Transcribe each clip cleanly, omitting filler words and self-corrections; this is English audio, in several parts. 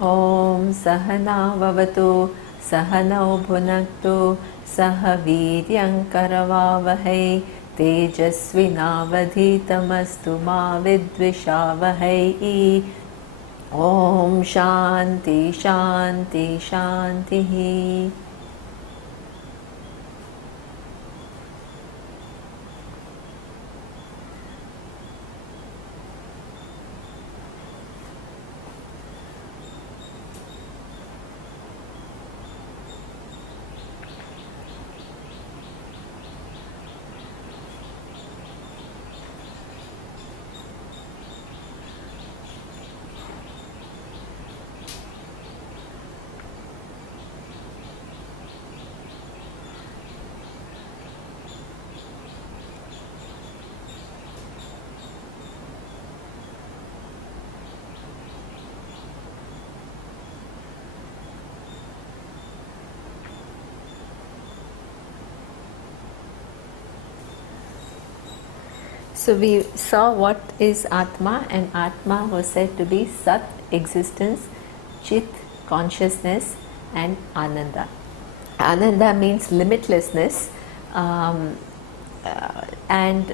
Om Sahana Vavatu Sahanau Bhunaktu Saha Viryam Karavavahai Tejasvinavadhitamastu ma vidvishavahai. Om Shanti Shanti Shanti. So we saw what is Atma, and Atma was said to be Sat, existence, Chit, consciousness, and Ananda. Ananda means limitlessness, and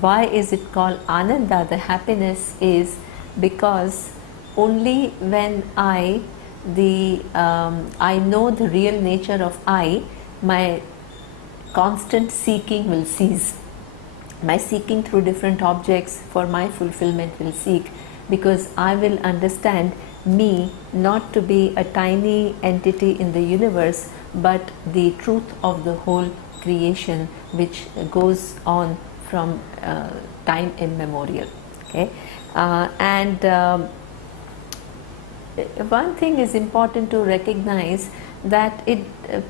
why is it called Ananda? The happiness is because only when I know the real nature of I, my constant seeking will cease. My seeking through different objects for my fulfillment will cease, because I will understand me not to be a tiny entity in the universe, but the truth of the whole creation, which goes on from time immemorial. Okay, and one thing is important to recognize, that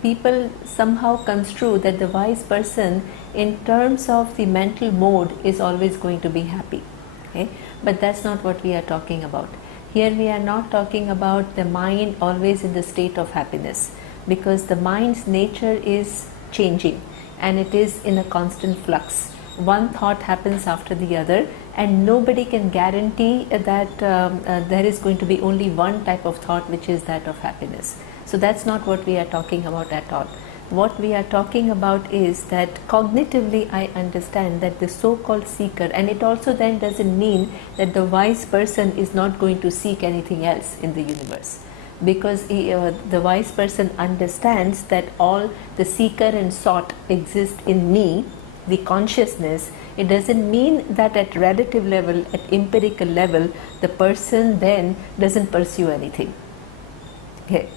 people somehow construe that the wise person in terms of the mental mode is always going to be happy. Okay, but that's not what we are talking about. Here we are not talking about the mind always in the state of happiness, because the mind's nature is changing and it is in a constant flux. One thought happens after the other, and nobody can guarantee that there is going to be only one type of thought, which is that of happiness. So that's not what we are talking about at all. What we are talking about is that cognitively I understand that the so-called seeker, and it also then doesn't mean that the wise person is not going to seek anything else in the universe, because the wise person understands that all the seeker and sought exist in me, the consciousness. It doesn't mean that at relative level, at empirical level, the person then doesn't pursue anything. Okay.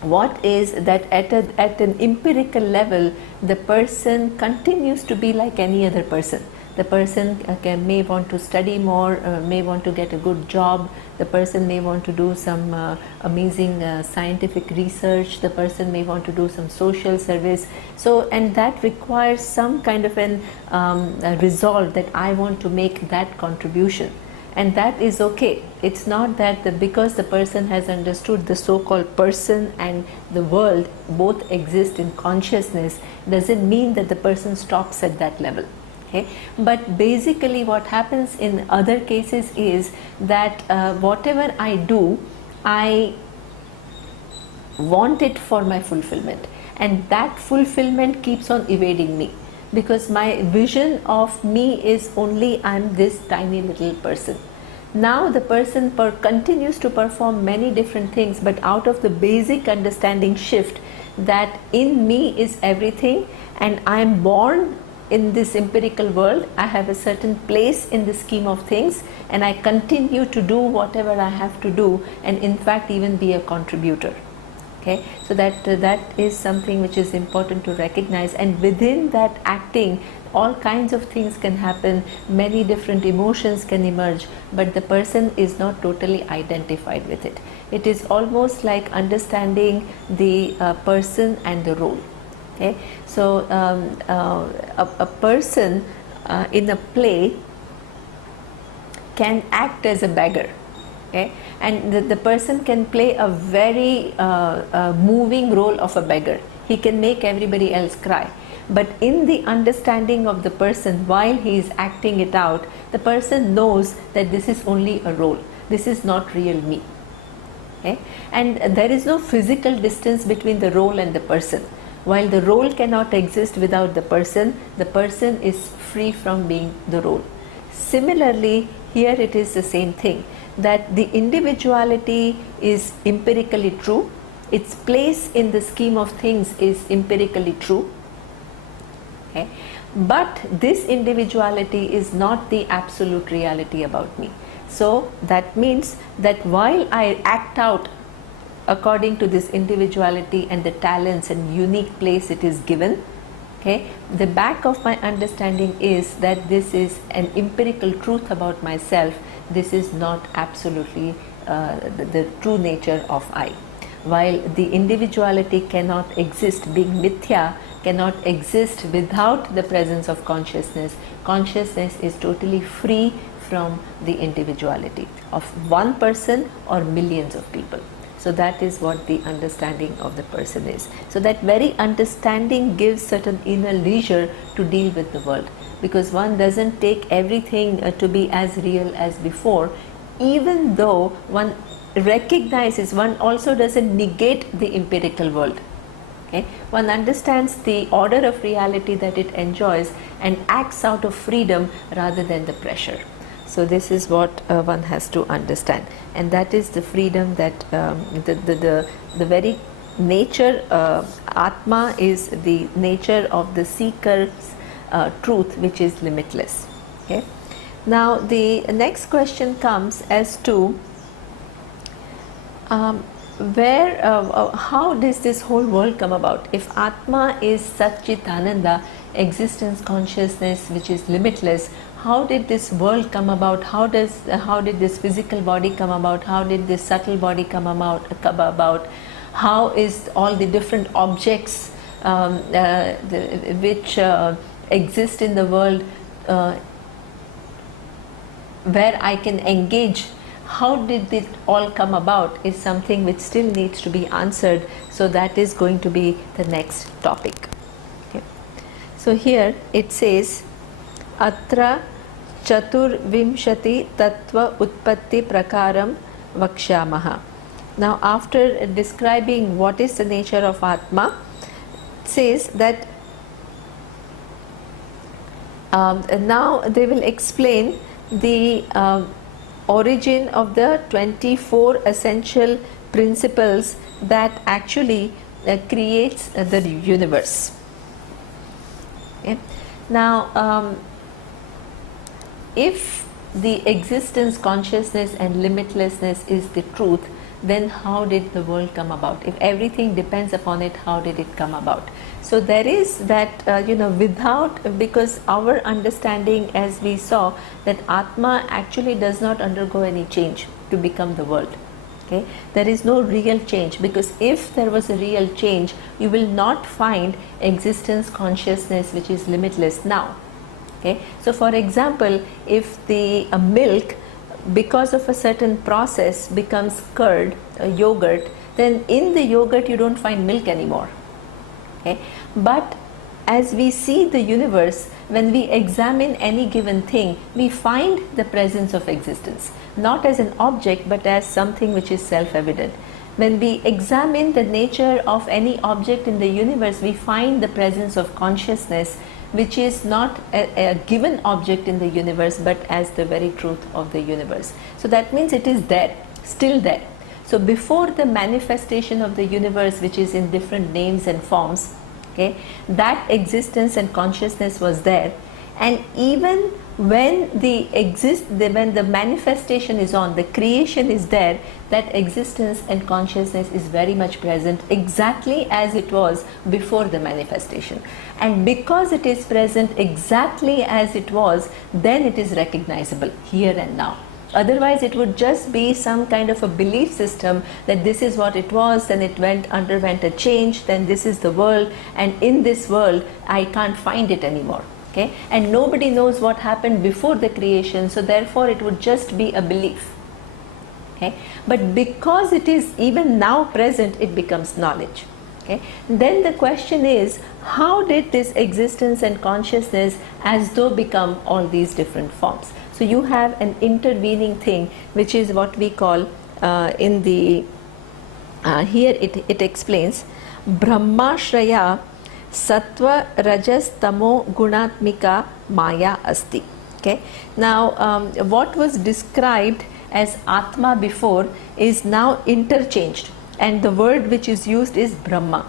What is that at an empirical level, the person continues to be like any other person. The person may want to study more, may want to get a good job, the person may want to do some amazing scientific research, the person may want to do some social service. So, and that requires some kind of a resolve that I want to make that contribution. And that is okay. It's not that because the person has understood the so-called person and the world both exist in consciousness, doesn't mean that the person stops at that level. Okay? But basically what happens in other cases is that whatever I do, I want it for my fulfillment, and that fulfillment keeps on evading me, because my vision of me is only I'm this tiny little person. Now the person continues to perform many different things, but out of the basic understanding shift that in me is everything, and I'm born in this empirical world, I have a certain place in the scheme of things, and I continue to do whatever I have to do, and in fact even be a contributor. Okay, so that is something which is important to recognize, and within that acting all kinds of things can happen, many different emotions can emerge, but the person is not totally identified with it. It is almost like understanding the person and the role. Okay, so a person in a play can act as a beggar. Okay, and the person can play a very moving role of a beggar. He can make everybody else cry, but in the understanding of the person while he is acting it out, the person knows that this is only a role, this is not real me. Okay? And there is no physical distance between the role and the person. While the role cannot exist without the person is free from being the role. Similarly, here it is the same thing, that the individuality is empirically true, its place in the scheme of things is empirically true. Okay? But this individuality is not the absolute reality about me. So that means that while I act out according to this individuality and the talents and unique place it is given, okay, the back of my understanding is that this is an empirical truth about myself. This is not absolutely the true nature of I. While the individuality cannot exist, being mithya cannot exist without the presence of consciousness. Consciousness is totally free from the individuality of one person or millions of people. So that is what the understanding of the person is. So that very understanding gives certain inner leisure to deal with the world, because one doesn't take everything to be as real as before, even though one recognizes, one also doesn't negate the empirical world. Okay? One understands the order of reality that it enjoys and acts out of freedom rather than the pressure. So this is what one has to understand, and that is the freedom that the very nature, Atma is the nature of the seeker's truth, which is limitless. Okay? Now the next question comes as to how does this whole world come about? If Atma is Satchitananda, existence, consciousness which is limitless, how did this world come about? How did this physical body come about? How did this subtle body come about? How is all the different objects which exist in the world where I can engage? How did it all come about is something which still needs to be answered. So that is going to be the next topic. Okay. So here it says, Atra Chaturvimshati Tattva Utpatti Prakaram Vakshamaha. Now after describing what is the nature of Atma, it says that now they will explain the origin of the 24 essential principles that actually creates the universe. Okay. Now if the existence, consciousness and limitlessness is the truth, then how did the world come about? If everything depends upon it, how did it come about? So there is that without, because our understanding, as we saw, that Atma actually does not undergo any change to become the world. Okay? There is no real change, because if there was a real change, you will not find existence, consciousness which is limitless now. Okay? So for example, if the milk, because of a certain process, becomes curd, yogurt, then in the yogurt you don't find milk anymore. Okay? But as we see the universe, when we examine any given thing, we find the presence of existence, not as an object but as something which is self-evident. When we examine the nature of any object in the universe, we find the presence of consciousness, which is not a given object in the universe but as the very truth of the universe. So that means it is there, still there. So before the manifestation of the universe, which is in different names and forms, okay, that existence and consciousness was there. And even when when the manifestation is on, the creation is there, that existence and consciousness is very much present, exactly as it was before the manifestation. And because it is present exactly as it was, then it is recognizable here and now. Otherwise it would just be some kind of a belief system that this is what it was, then it underwent a change, then this is the world, and in this world I can't find it anymore. Okay? And nobody knows what happened before the creation, so therefore it would just be a belief. Okay? But because it is even now present, it becomes knowledge. Okay? Then the question is, how did this existence and consciousness as though become all these different forms? So you have an intervening thing, which is what we call in the here it explains Brahmashraya Sattva Rajas Tamo Gunatmika Maya Asti. Okay. Now, what was described as Atma before is now interchanged, and the word which is used is Brahma.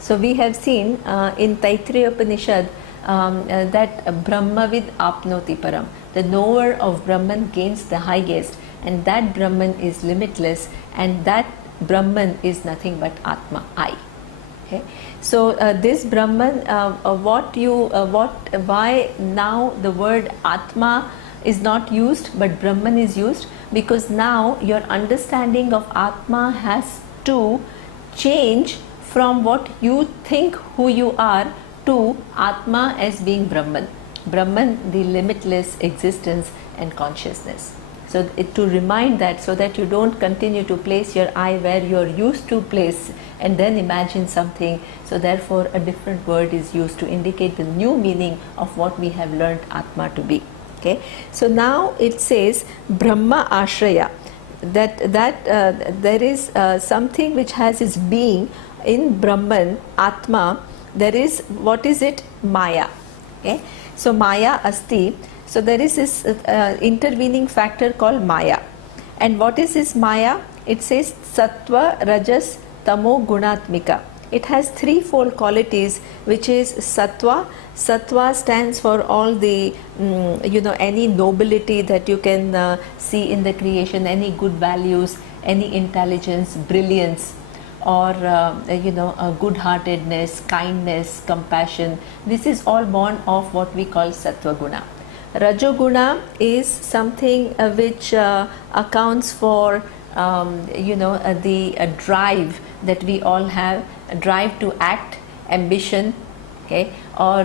So, we have seen in Taittiriya Upanishad that Brahmavid apnoti param, the knower of Brahman gains the highest, and that Brahman is limitless, and that Brahman is nothing but Atma, I. Okay. So this Brahman, why now the word Atma is not used but Brahman is used? Because now your understanding of Atma has to change from what you think who you are to Atma as being Brahman. Brahman, the limitless existence and consciousness. So to remind that, so that you don't continue to place your I where you're used to place and then imagine something. So therefore a different word is used to indicate the new meaning of what we have learned Atma to be. Okay. So now it says Brahma Ashraya, that there is something which has its being in Brahman, Atma. There is, what is it? Maya. Okay. So Maya Asti. So there is this intervening factor called Maya. And what is this Maya? It says Sattva, Rajas, Tamo, Gunatmika. It has threefold qualities, which is Sattva. Sattva stands for all the, any nobility that you can see in the creation, any good values, any intelligence, brilliance, or good-heartedness, kindness, compassion. This is all born of what we call Sattva Guna. Rajoguna is something which accounts for the drive that we all have, a drive to act, ambition, okay, or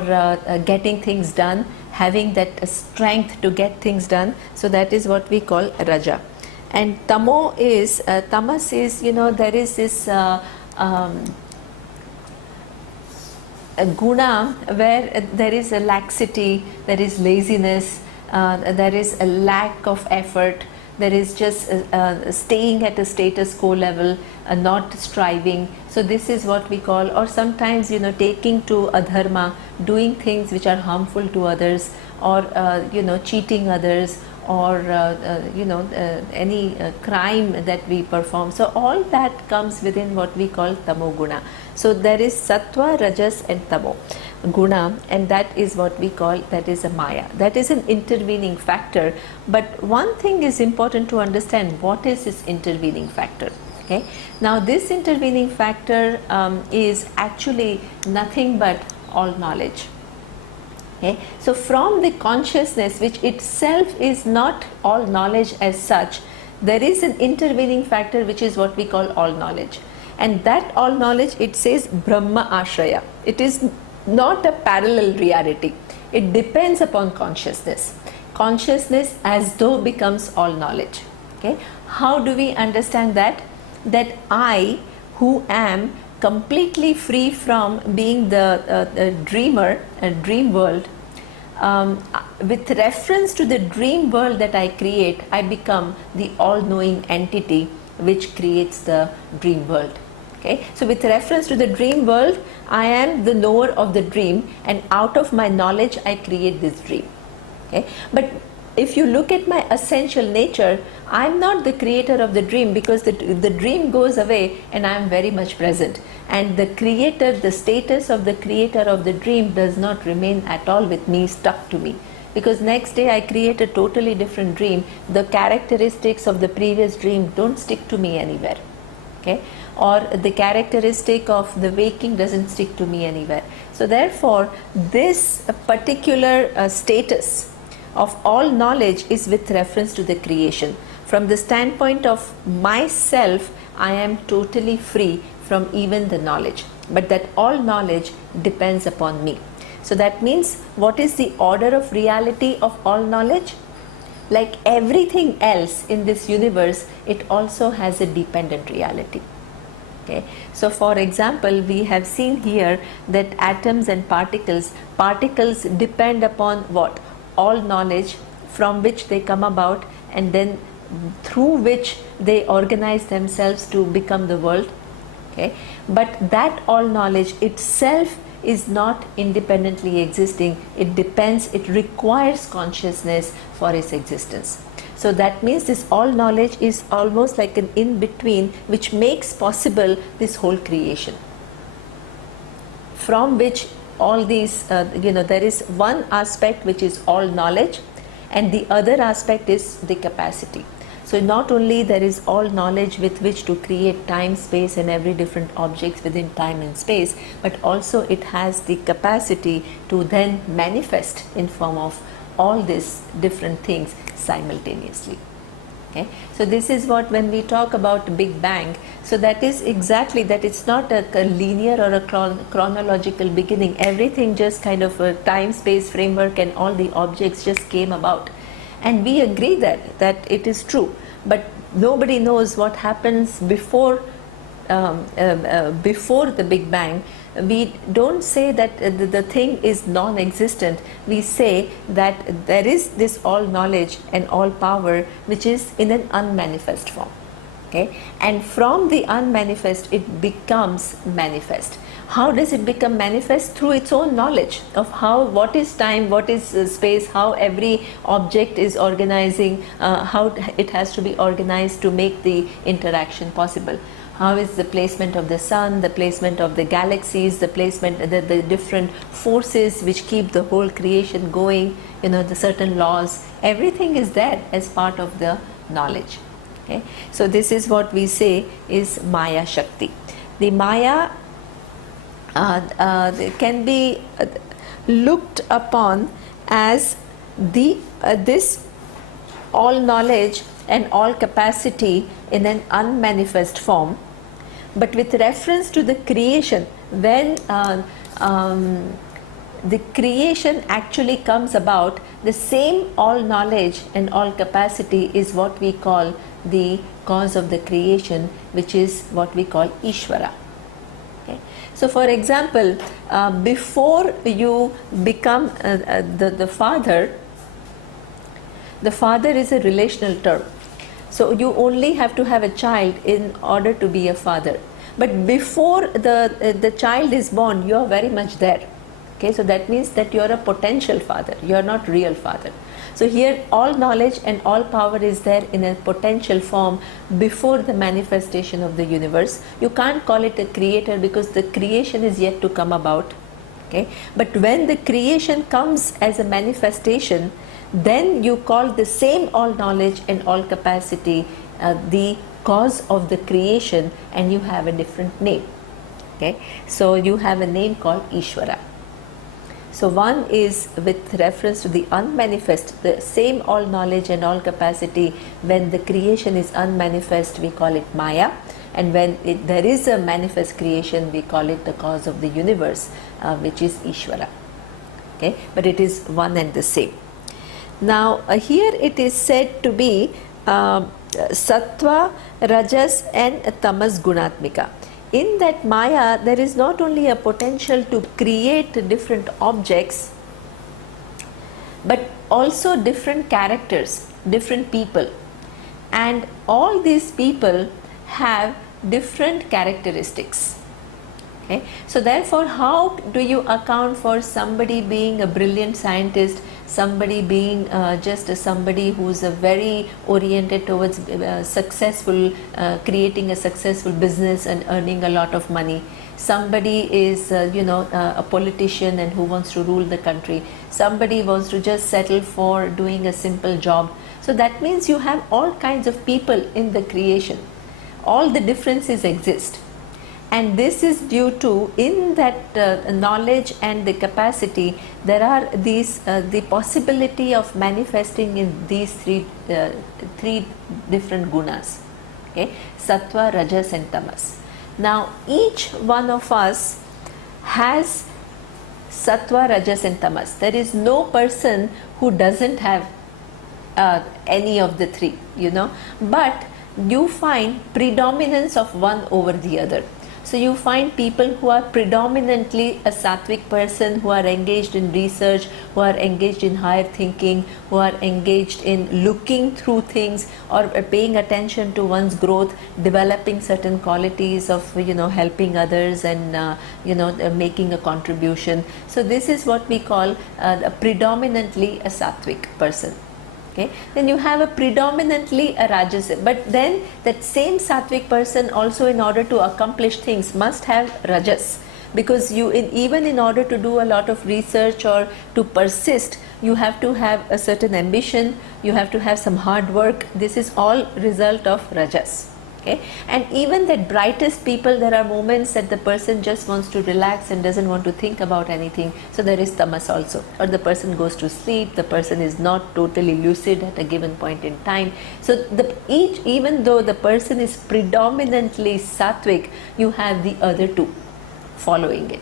getting things done, having that strength to get things done. So that is what we call Raja. And Tamo is, Tamas is, there is this a guna where there is a laxity, there is laziness, there is a lack of effort, there is just staying at a status quo level, not striving. So this is what we call, or sometimes taking to adharma, doing things which are harmful to others, or cheating others, or any crime that we perform. So all that comes within what we call tamo guna. So there is sattva, rajas and tamo guna, and that is what we call, that is a maya. That is an intervening factor. But one thing is important to understand, what is this intervening factor? Okay. Now this intervening factor is actually nothing but all knowledge. Okay. So from the consciousness, which itself is not all knowledge as such, there is an intervening factor which is what we call all knowledge. And that all knowledge, it says Brahma Ashraya. It is not a parallel reality. It depends upon consciousness. Consciousness as though becomes all knowledge. Okay. How do we understand that? That I, who am completely free from being the dreamer, dream world, with reference to the dream world that I create, I become the all-knowing entity which creates the dream world. Okay. So with reference to the dream world, I am the knower of the dream, and out of my knowledge I create this dream. Okay. But if you look at my essential nature, I am not the creator of the dream, because the dream goes away and I am very much present. And the creator, the status of the creator of the dream does not remain at all with me, stuck to me. Because next day I create a totally different dream. The characteristics of the previous dream don't stick to me anywhere. Okay. Or the characteristic of the waking doesn't stick to me anywhere. So therefore, this particular status of all knowledge is with reference to the creation. From the standpoint of myself, I am totally free from even the knowledge. But that all knowledge depends upon me. So that means, what is the order of reality of all knowledge? Like everything else in this universe, it also has a dependent reality. Okay. So for example, we have seen here that atoms and particles depend upon what? All knowledge, from which they come about, and then through which they organize themselves to become the world. Okay, but that all knowledge itself is not independently existing. It depends, it requires consciousness for its existence. So that means this all knowledge is almost like an in-between which makes possible this whole creation, from which all these, there is one aspect which is all knowledge, and the other aspect is the capacity. So not only there is all knowledge with which to create time, space and every different objects within time and space, but also it has the capacity to then manifest in form of all these different things simultaneously. Okay, so this is what, when we talk about Big Bang, so that is exactly that. It's not a linear or a chronological beginning. Everything just kind of a time space framework and all the objects just came about, and we agree that it is true, but nobody knows what happens before the Big Bang. We don't say that the thing is non-existent. We say that there is this all knowledge and all power which is in an unmanifest form. Okay, and from the unmanifest it becomes manifest. How does it become manifest? Through its own knowledge of how, what is time, what is space, how every object is organizing, how it has to be organized to make the interaction possible. How is the placement of the sun, the placement of the galaxies, the placement, the different forces which keep the whole creation going, the certain laws, everything is there as part of the knowledge. Okay? So this is what we say is Maya Shakti. The Maya can be looked upon as this all knowledge and all capacity in an unmanifest form, but with reference to the creation, when the creation actually comes about, the same all knowledge and all capacity is what we call the cause of the creation, which is what we call Ishvara. Okay? So for example, before you become the father is a relational term. So you only have to have a child in order to be a father. But before the child is born, you are very much there. Okay, so that means that you are a potential father. You are not real father. So here all knowledge and all power is there in a potential form before the manifestation of the universe. You can't call it a creator because the creation is yet to come about. Okay, but when the creation comes as a manifestation, then you call the same all knowledge and all capacity the cause of the creation, and you have a different name. Okay, so you have a name called Ishvara. So one is with reference to the unmanifest, the same all knowledge and all capacity. When the creation is unmanifest, we call it Maya, and when there is a manifest creation, we call it the cause of the universe, which is Ishvara. Okay, but it is one and the same. Now here it is said to be Sattva, Rajas and Tamas Gunatmika. In that Maya, there is not only a potential to create different objects, but also different characters, different people. And all these people have different characteristics. Okay? So therefore, how do you account for somebody being a brilliant scientist, somebody being just somebody who's very oriented towards successful, creating a successful business and earning a lot of money? Somebody is a politician and who wants to rule the country. Somebody wants to just settle for doing a simple job. So that means you have all kinds of people in the creation. All the differences exist. And this is due to, in that knowledge and the capacity, there are these the possibility of manifesting in these three different gunas. Okay, Sattva, Rajas and Tamas. Now each one of us has Sattva, Rajas and Tamas. There is no person who doesn't have any of the three, but you find predominance of one over the other. So you find people who are predominantly a sattvic person, who are engaged in research, who are engaged in higher thinking, who are engaged in looking through things or paying attention to one's growth, developing certain qualities of helping others and making a contribution. So this is what we call predominantly a sattvic person. Okay. Then you have a predominantly a rajasic, but then that same sattvic person also, in order to accomplish things, must have rajas, because even in order to do a lot of research or to persist, you have to have a certain ambition, you have to have some hard work. This is all result of rajas. Okay. And even that brightest people, there are moments that the person just wants to relax and doesn't want to think about anything, so there is tamas also, or the person goes to sleep, the person is not totally lucid at a given point in time. So even though the person is predominantly sattvic, you have the other two following it.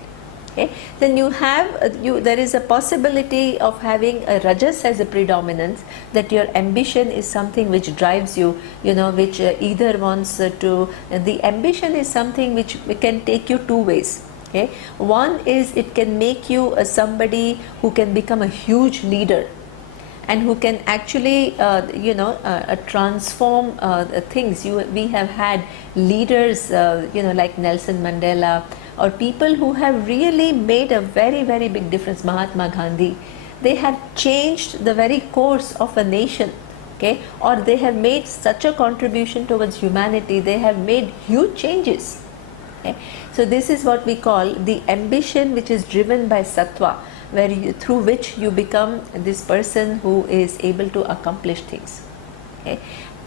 Okay. Then you have there is a possibility of having a rajas as a predominance, that your ambition is something which drives you, which either wants to, the ambition is something which can take you two ways. Okay. One is it can make you somebody who can become a huge leader and who can actually transform things. We have had leaders like Nelson Mandela, or people who have really made a very, very big difference. Mahatma Gandhi, they have changed the very course of a nation. Okay, or they have made such a contribution towards humanity, they have made huge changes. Okay. So this is what we call the ambition which is driven by sattva, through which you become this person who is able to accomplish things. Okay.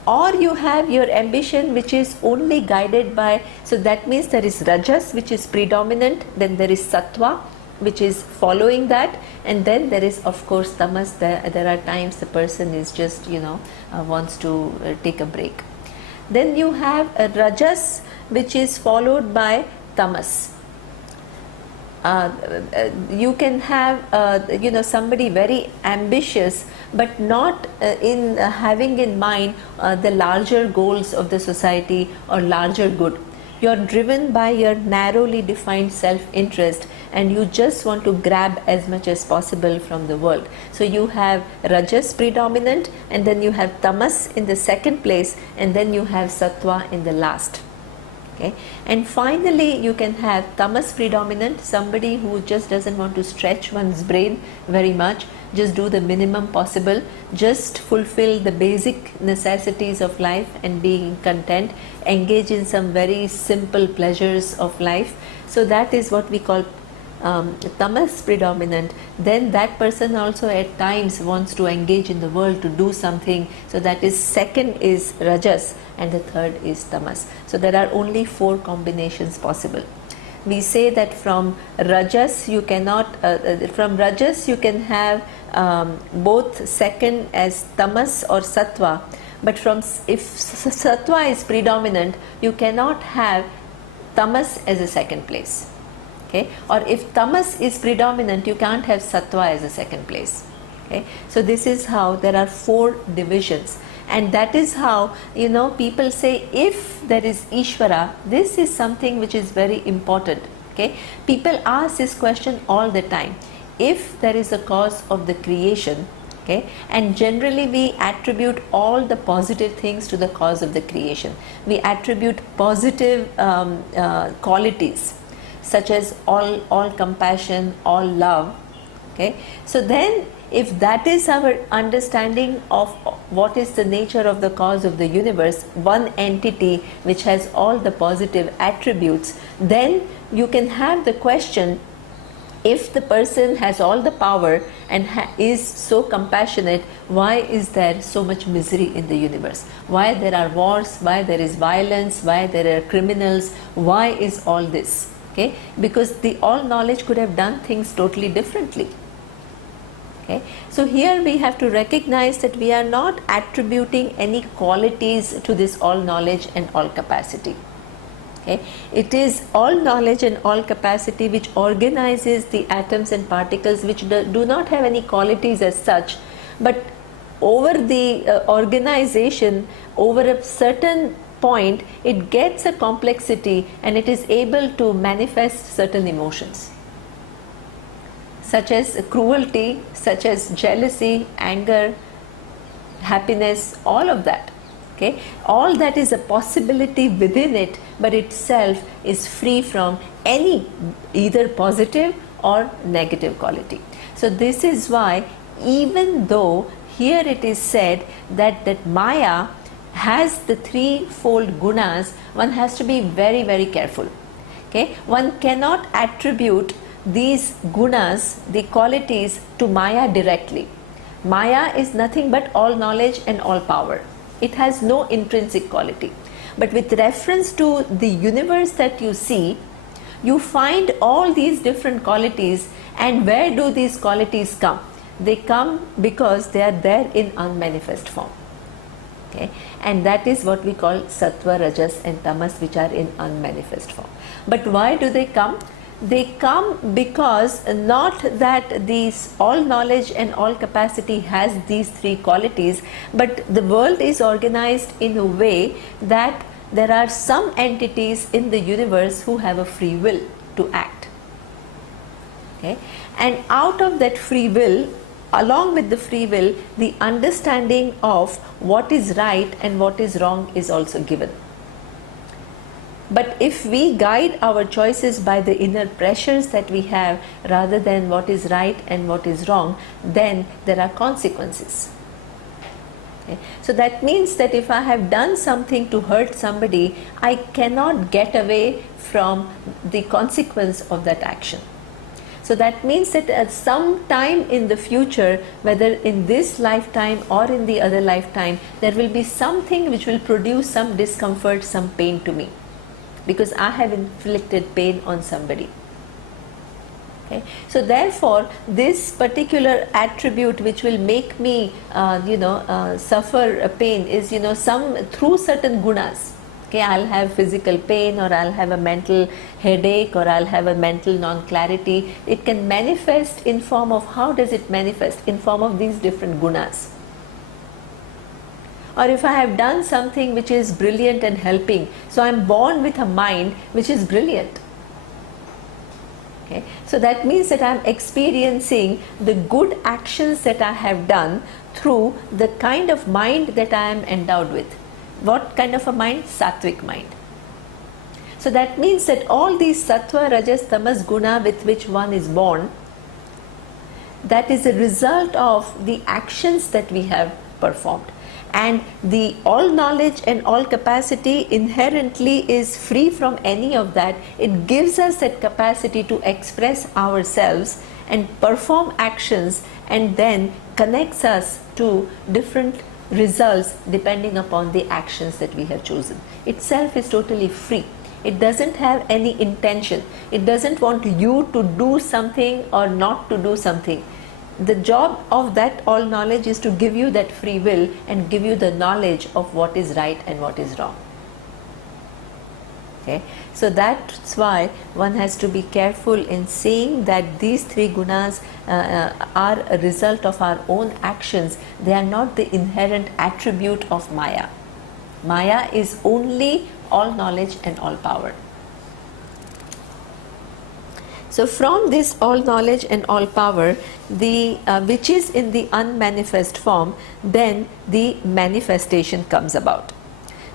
Or you have your ambition which is only guided by, so that means there is rajas which is predominant, then there is sattva which is following that, and then there is of course tamas. There are times the person is just wants to take a break. Then you have a rajas which is followed by tamas. You can have somebody very ambitious, but not in having in mind the larger goals of the society or larger good. You are driven by your narrowly defined self-interest, and you just want to grab as much as possible from the world. So you have rajas predominant, and then you have tamas in the second place, and then you have sattva in the last. Okay. And finally you can have tamas predominant, somebody who just doesn't want to stretch one's brain very much, just do the minimum possible, just fulfill the basic necessities of life and being content, engage in some very simple pleasures of life. So that is what we call tamas predominant. Then that person also at times wants to engage in the world to do something, so that is second is rajas, and the third is tamas. So there are only 4 combinations possible. We say that from rajas you cannot from rajas you can have both second as tamas or sattva, but if sattva is predominant, you cannot have tamas as a second place. Okay. Or if tamas is predominant, you can't have sattva as a second place. Okay. So this is how there are 4 divisions, and that is how people say if there is Ishvara, this is something which is very important. Okay. People ask this question all the time. If there is a cause of the creation, okay, and generally we attribute all the positive things to the cause of the creation. We attribute positive qualities, such as all compassion, all love. Okay. So then if that is our understanding of what is the nature of the cause of the universe, one entity which has all the positive attributes, then you can have the question, if the person has all the power and is so compassionate, why is there so much misery in the universe? Why there are wars, why there is violence, why there are criminals, why is all this? Okay, because the all knowledge could have done things totally differently. Okay. So here we have to recognize that we are not attributing any qualities to this all knowledge and all capacity. Okay. It is all knowledge and all capacity which organizes the atoms and particles, which do not have any qualities as such, but over the organization, over a certain point, it gets a complexity and it is able to manifest certain emotions, such as cruelty, such as jealousy, anger, happiness, all of that. Okay, all that is a possibility within it, but itself is free from any either positive or negative quality. So this is why, even though here it is said that Maya has the threefold gunas, one has to be very, very careful. Okay, one cannot attribute these gunas, the qualities, to Maya directly. Maya is nothing but all knowledge and all power. It has no intrinsic quality. But with reference to the universe that you see, you find all these different qualities. And where do these qualities come? They come because they are there in unmanifest form. Okay? And that is what we call sattva, rajas and tamas, which are in unmanifest form. But why do they come? They come because not that these all knowledge and all capacity has these three qualities, but the world is organized in a way that there are some entities in the universe who have a free will to act. Okay? And out of that free will, along with the free will, the understanding of what is right and what is wrong is also given. But if we guide our choices by the inner pressures that we have rather than what is right and what is wrong, then there are consequences. Okay? So that means that if I have done something to hurt somebody, I cannot get away from the consequence of that action. So that means that at some time in the future, whether in this lifetime or in the other lifetime, there will be something which will produce some discomfort, some pain to me, because I have inflicted pain on somebody. Okay? So therefore, this particular attribute which will make me, suffer a pain is, through certain gunas. Okay, I'll have physical pain, or I'll have a mental headache, or I'll have a mental non-clarity. It can manifest in form of, how does it manifest? In form of these different gunas. Or if I have done something which is brilliant and helping, so I'm born with a mind which is brilliant. Okay? So that means that I'm experiencing the good actions that I have done through the kind of mind that I am endowed with. What kind of a mind? Sattvic mind. So that means that all these sattva, rajas, tamas guna with which one is born, that is a result of the actions that we have performed. And the all knowledge and all capacity inherently is free from any of that. It gives us that capacity to express ourselves and perform actions, and then connects us to different results depending upon the actions that we have chosen. Itself is totally free. It doesn't have any intention. It doesn't want you to do something or not to do something. The job of that all knowledge is to give you that free will and give you the knowledge of what is right and what is wrong. Okay? So that's why one has to be careful in saying that these three gunas are a result of our own actions. They are not the inherent attribute of Maya. Maya is only all knowledge and all power. So from this all knowledge and all power, which is in the unmanifest form, then the manifestation comes about.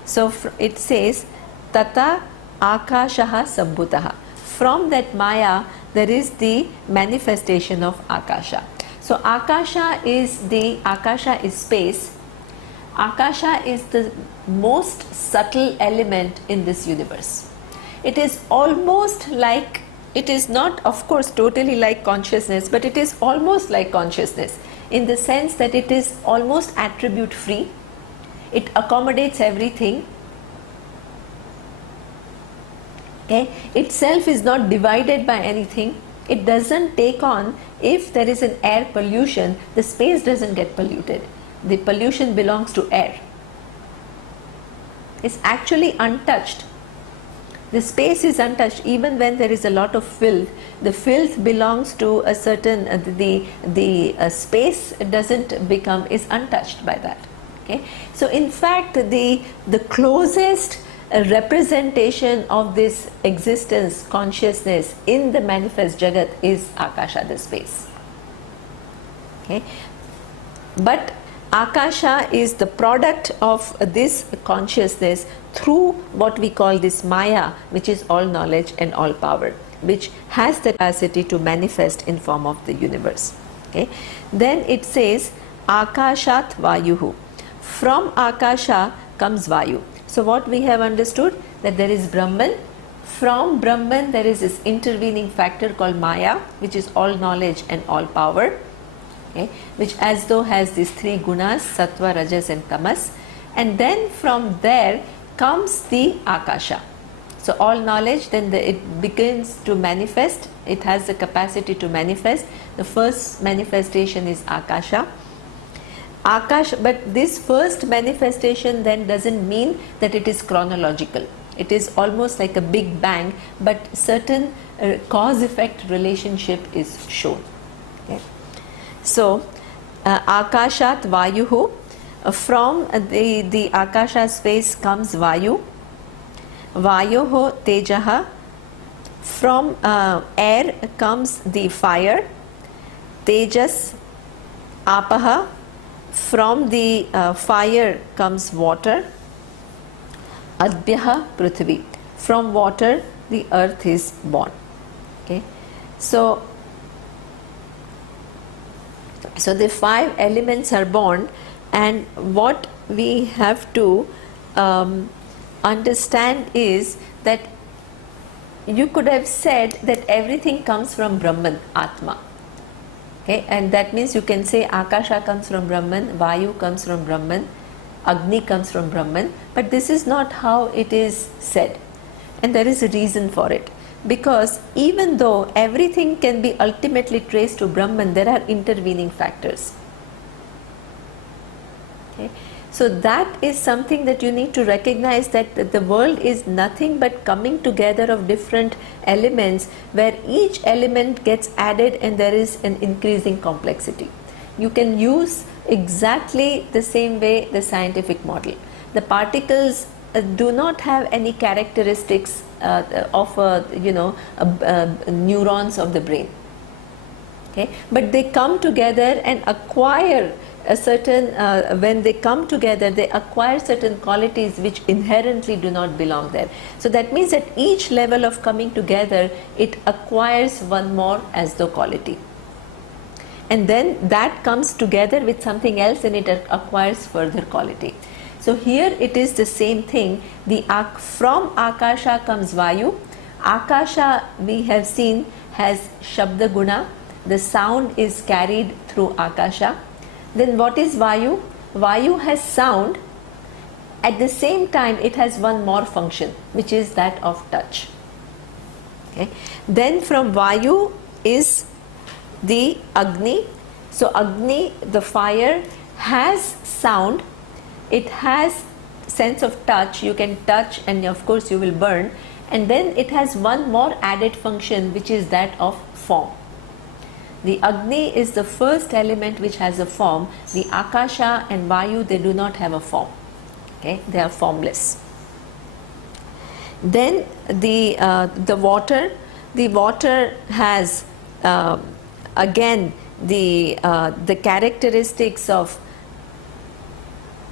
So it says, Tata Akashaha Sambhutaha. From that Maya, there is the manifestation of Akasha. So Akasha is space. Akasha is the most subtle element in this universe. It is almost like, it is not of course totally like consciousness, but it is almost like consciousness in the sense that it is almost attribute free. It accommodates everything. Okay? Itself is not divided by anything. It doesn't take on, if there is an air pollution, the space doesn't get polluted. The pollution belongs to air. It's actually untouched. The space is untouched. Even when there is a lot of filth, the filth belongs to a certain, the space doesn't become, is untouched by that. Okay? So in fact, the closest representation of this existence, consciousness in the manifest Jagat is Akasha, the space. Okay? But Akasha is the product of this consciousness through what we call this Maya, which is all knowledge and all power, which has the capacity to manifest in form of the universe. Okay? Then it says Akashat Vayuhu. From Akasha comes Vayu. So what we have understood, that there is Brahman. From Brahman there is this intervening factor called Maya, which is all knowledge and all power. Okay, which as though has these three gunas, sattva, rajas and tamas, and then from there comes the Akasha. So all knowledge, then it begins to manifest, it has the capacity to manifest. The first manifestation is Akasha. But this first manifestation then doesn't mean that it is chronological. It is almost like a big bang, but certain cause-effect relationship is shown. Okay. So, Akashat Vayuhu, from the Akasha space comes Vayu, Vayuho Tejaha, from air comes the fire, Tejas Apaha, from the fire comes water, Adbhyaha Prithvi, from water the earth is born. Okay. So the five elements are born, and what we have to understand is that you could have said that everything comes from Brahman, Atma. Okay, and that means you can say Akasha comes from Brahman, Vayu comes from Brahman, Agni comes from Brahman, but this is not how it is said, and there is a reason for it. Because even though everything can be ultimately traced to Brahman, there are intervening factors. Okay? So that is something that you need to recognize, that the world is nothing but coming together of different elements, where each element gets added and there is an increasing complexity. You can use exactly the same way the scientific model. The particles do not have any characteristics of neurons of the brain. Okay? But they come together and acquire a certain, when they come together, they acquire certain qualities which inherently do not belong there. So that means at each level of coming together, it acquires one more as the quality. And then that comes together with something else and it acquires further quality. So here it is the same thing. From Akasha comes Vayu. Akasha, we have seen, has Shabda Guna. The sound is carried through Akasha. Then what is Vayu? Vayu has sound. At the same time, it has one more function, which is that of touch. Okay. Then from Vayu is the Agni. So Agni, the fire, has sound. It has sense of touch. You can touch and of course you will burn. And then it has one more added function, which is that of form. The Agni is the first element which has a form. The Akasha and Vayu, they do not have a form. Okay, they are formless. Then the water. The water has again the characteristics of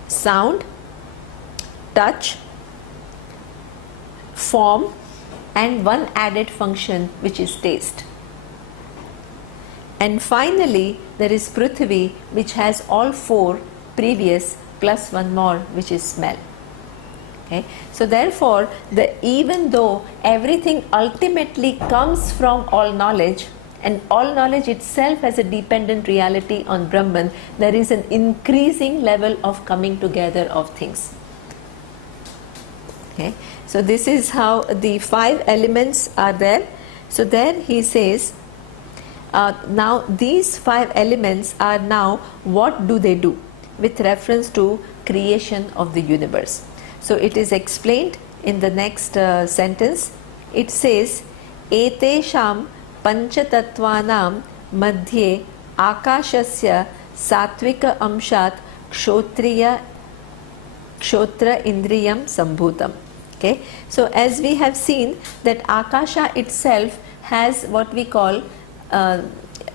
sound, touch, form, and one added function, which is taste. And finally, there is Prithvi, which has all four previous plus one more, which is smell. Okay? So therefore, even though everything ultimately comes from all knowledge, and all knowledge itself has a dependent reality on Brahman, there is an increasing level of coming together of things. Okay? So this is how the five elements are there. So there he says, now these five elements are now, what do they do with reference to creation of the universe? So it is explained in the next sentence. It says, Etesham panchatattvanam madhye akashasya satvika amshat kshotriya Kshotra Indriyam Sambhutam. Okay, so as we have seen that Akasha itself has what we call,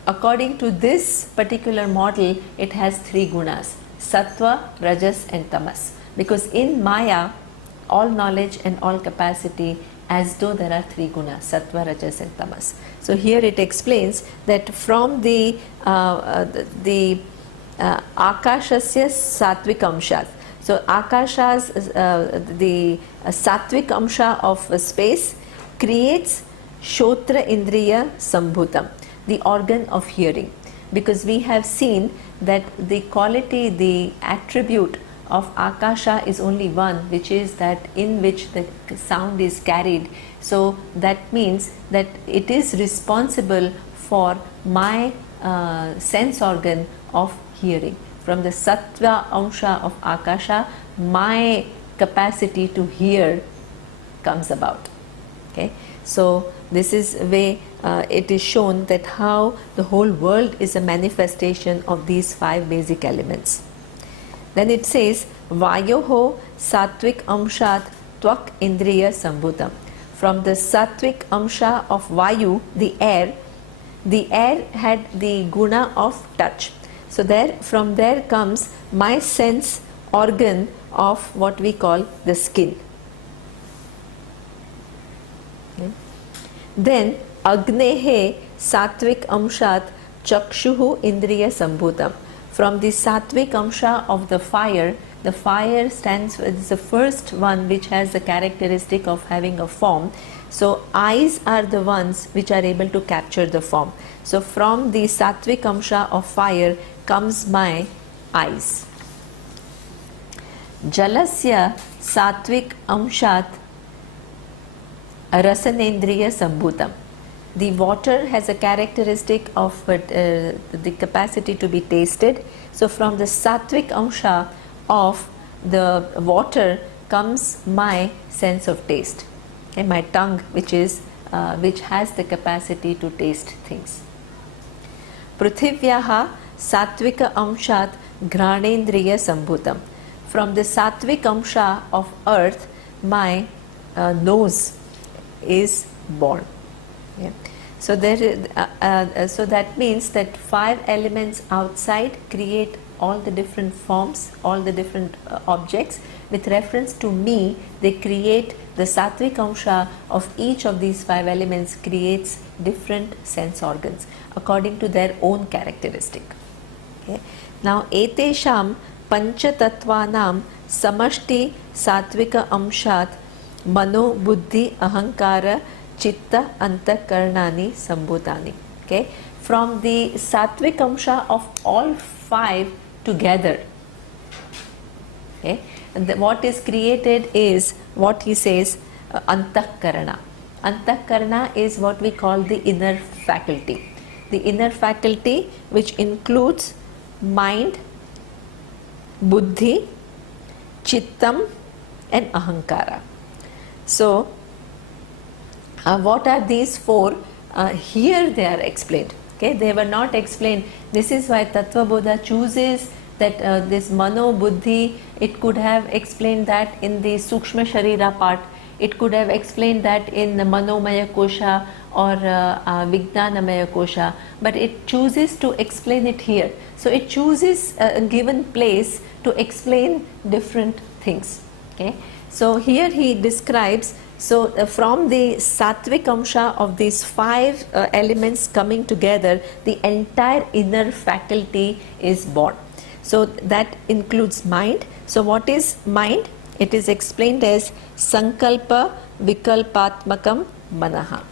according to this particular model, it has three gunas: Sattva, Rajas and Tamas. Because in Maya, all knowledge and all capacity, as though there are three gunas: Sattva, Rajas and Tamas. So here it explains that from the Akashasya Sattvic Amshat. So Akasha's the Sattvic Amsha of space creates Shotra Indriya Sambhutam, the organ of hearing. Because we have seen that the quality, the attribute of Akasha is only one, which is that in which the sound is carried. So that means that it is responsible for my sense organ of hearing. From the Sattva Amsha of Akasha, my capacity to hear comes about. Okay, so this is way it is shown that how the whole world is a manifestation of these five basic elements. Then it says Vayoho Sattvic Amshat Tvak Indriya Sambhutam. From the Sattvic Amsha of Vayu, the air had the guna of touch. So from there comes my sense organ of what we call the skin. Okay. Then Agnehe Sattvic Amshat Chakshuhu Indriya Sambhutam. From the Sattvic Amsha of the fire stands is the first one which has the characteristic of having a form. So eyes are the ones which are able to capture the form. So from the Sattvic Amsha of fire comes my eyes. Jalasya Sattvic Amshat Rasanendriya Sambhutam. The water has a characteristic of the capacity to be tasted. So from the Sattvic Amsha of the water comes my sense of taste. Okay, my tongue, which has the capacity to taste things. Prithivyaha Sattvika Amshat Granendriya Sambhutam. From the Sattvic Amsha of earth, my nose is born. Yeah. So so that means that five elements outside create all the different forms, all the different objects. With reference to me, they create the Sattvic Amsha of each of these five elements creates different sense organs according to their own characteristic. Okay. Now, etesham panchatattvanam samashti Sattvika Amshat mano buddhi ahankara chitta antakarnani sambhutani. Okay. From the Sattvic Amsha of all five together, okay, and what is created is what he says antakarana. Antakarana is what we call the inner faculty. The inner faculty which includes mind, buddhi, chittam and ahankara. So what are these four? Here they are explained. Okay, they were not explained. This is why Tattvabodha chooses that this mano buddhi, it could have explained that in the Sukshma Sharira part, it could have explained that in the Manomaya Kosha or Vijnanamaya Kosha, but it chooses to explain it here. So it chooses a given place to explain different things. Okay, so here he describes. So from the Sattvic Amsha of these five elements coming together, the entire inner faculty is born. So that includes mind. So what is mind? It is explained as Sankalpa Vikalpatmakam Manaha.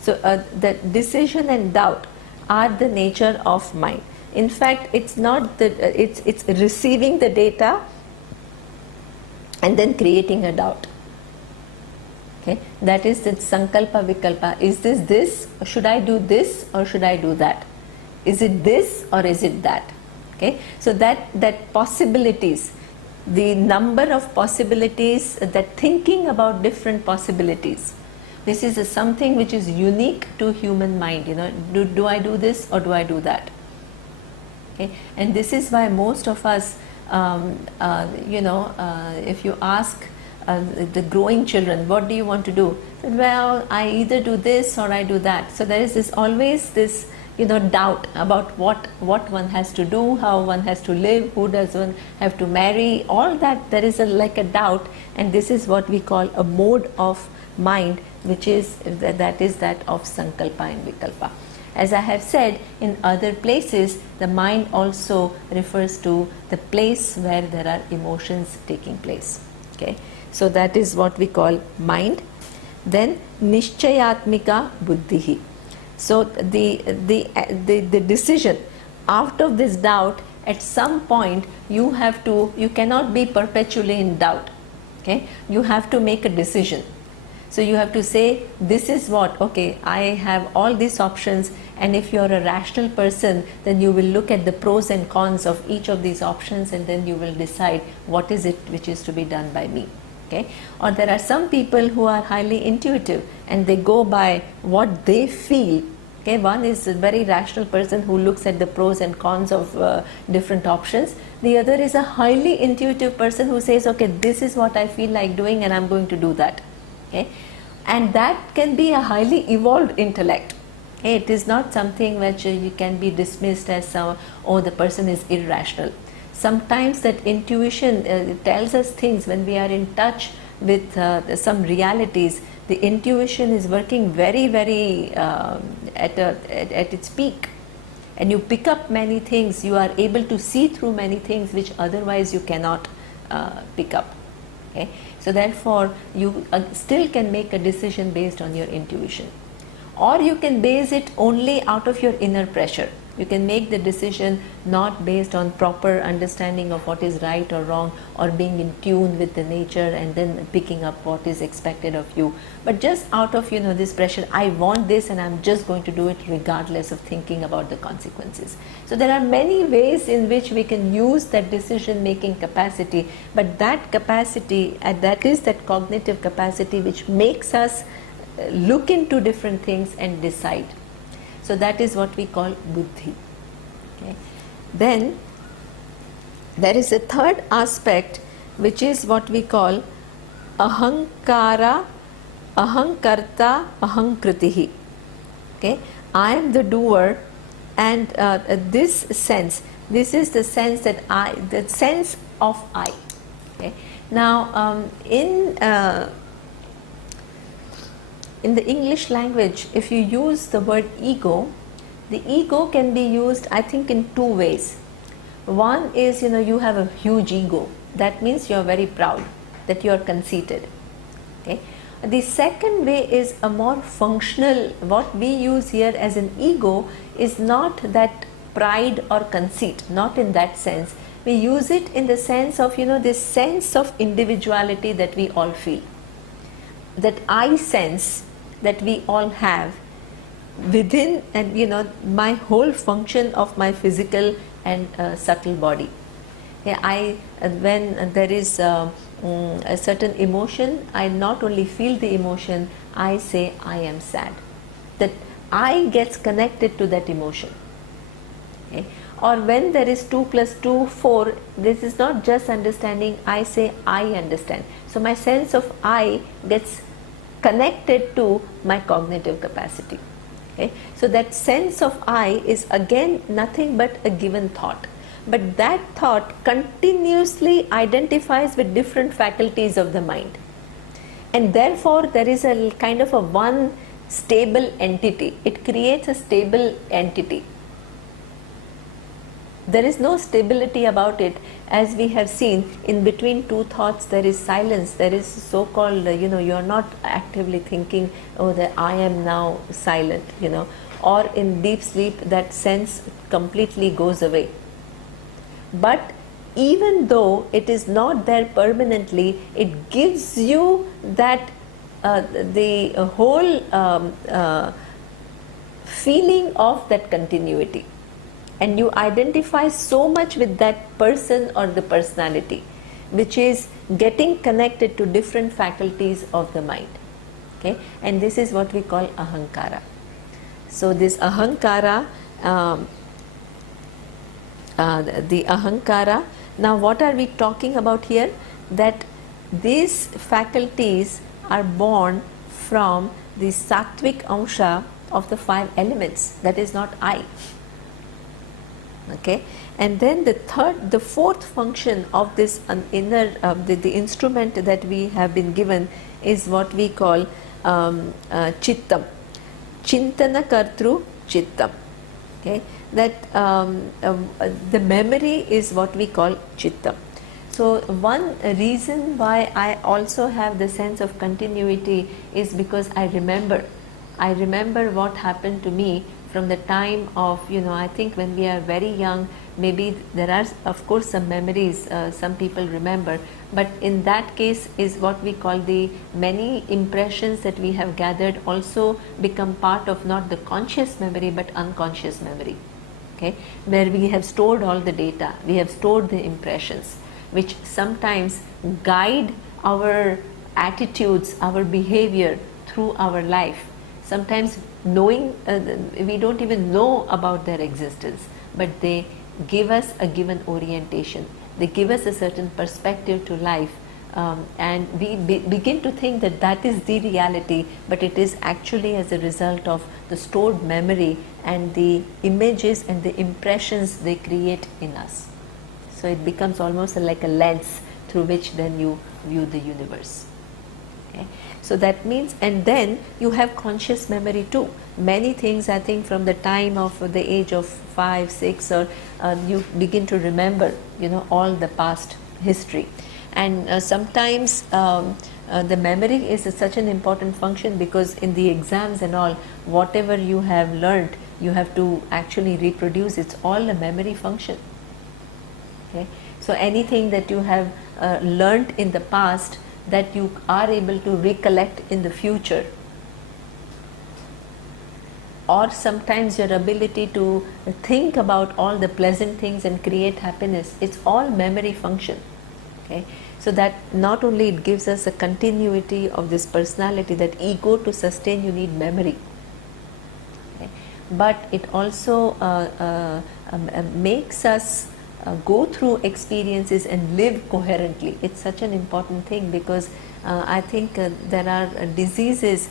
So the decision and doubt are the nature of mind. In fact, it's not that it's receiving the data and then creating a doubt. Okay, that is the Sankalpa Vikalpa. Is this, or should I do this or should I do that? Is it this or is it that? Okay, so that possibilities, the number of possibilities, that thinking about different possibilities, this is something which is unique to human mind. You know, do I do this or do I do that? Okay, and this is why most of us if you ask the growing children, what do you want to do? Well, I either do this or I do that. So there is always this doubt about what one has to do, how one has to live, who does one have to marry, all that. There is like a doubt, and this is what we call a mode of mind, which is that of sankalpa and vikalpa. As I have said, in other places the mind also refers to the place where there are emotions taking place. Okay, so that is what we call mind. Then nishchayatmika buddhihi. So the decision, out of this doubt, at some point you cannot be perpetually in doubt. Okay, you have to make a decision. So you have to say, this is what, okay, I have all these options, and if you're a rational person, then you will look at the pros and cons of each of these options, and then you will decide what is it which is to be done by me. Okay? Or there are some people who are highly intuitive and they go by what they feel. Okay? One is a very rational person who looks at the pros and cons of different options. The other is a highly intuitive person who says, okay, this is what I feel like doing and I'm going to do that. Okay? And that can be a highly evolved intellect. Okay? It is not something which you can be dismissed as, oh, the person is irrational. Sometimes that intuition tells us things when we are in touch with some realities. The intuition is working very, very at its peak, and you pick up many things. You are able to see through many things which otherwise you cannot pick up. Okay? So therefore you still can make a decision based on your intuition, or you can base it only out of your inner pressure. You can make the decision not based on proper understanding of what is right or wrong, or being in tune with the nature and then picking up what is expected of you, but just out of this pressure, I want this and I'm just going to do it regardless of thinking about the consequences. So there are many ways in which we can use that decision making capacity, but that capacity, that is that cognitive capacity which makes us look into different things and decide. So that is what we call buddhi. Okay. Then there is a third aspect, which is what we call ahankara, ahankarta, ahankritihi. Okay, I am the doer, and this sense, this is the sense that the sense of I. Okay. Now in the English language, if you use the word ego, the ego can be used, I think, in two ways. One is, you have a huge ego. That means you are very proud, that you are conceited. Okay. The second way is a more functional. What we use here as an ego is not that pride or conceit, not in that sense. We use it in the sense of, this sense of individuality that we all feel. That I sense that we all have within, and my whole function of my physical and subtle body. Okay, when there is a certain emotion, I not only feel the emotion, I say I am sad. That I gets connected to that emotion. Okay. Or when there is 2 plus 2, 4, this is not just understanding, I say I understand. So my sense of I gets connected to my cognitive capacity. Okay? So that sense of I is again nothing but a given thought. But that thought continuously identifies with different faculties of the mind. And therefore there is a kind of a one stable entity. It creates a stable entity. There is no stability about it. As we have seen, in between two thoughts there is silence. There is so-called, you are not actively thinking, oh, that I am now silent, or in deep sleep that sense completely goes away. But even though it is not there permanently, it gives you that the whole feeling of that continuity. And you identify so much with that person or the personality, which is getting connected to different faculties of the mind. Okay? And this is what we call ahankara. So this ahankara, the ahankara Now what are we talking about here? That these faculties are born from the sattvic amsha of the 5 elements, that is not I. Okay, and then the fourth function of this inner the instrument that we have been given is what we call chittam, chintana kartru chittam. Okay, that the memory is what we call chittam. So one reason why I also have the sense of continuity is because I remember what happened to me from the time of, I think when we are very young, maybe there are of course some memories some people remember, but in that case is what we call the many impressions that we have gathered also become part of not the conscious memory but unconscious memory. Okay, where we have stored all the data, we have stored the impressions, which sometimes guide our attitudes, our behavior through our life. Sometimes knowing, we don't even know about their existence, but they give us a given orientation. They give us a certain perspective to life, and we begin to think that that is the reality, but it is actually as a result of the stored memory and the images and the impressions they create in us. So it becomes almost like a lens through which then you view the universe. Okay. So that means, and then you have conscious memory too. Many things, I think, from the time of the age of 5, 6, or you begin to remember, all the past history. And sometimes the memory is such an important function, because in the exams and all, whatever you have learned, you have to actually reproduce. It's all a memory function. Okay. So anything that you have learnt in the past that you are able to recollect in the future, or sometimes your ability to think about all the pleasant things and create happiness, it's all memory function. Okay. So that not only it gives us a continuity of this personality, that ego to sustain you need memory, okay, but it also makes us go through experiences and live coherently. It's such an important thing, because I think there are diseases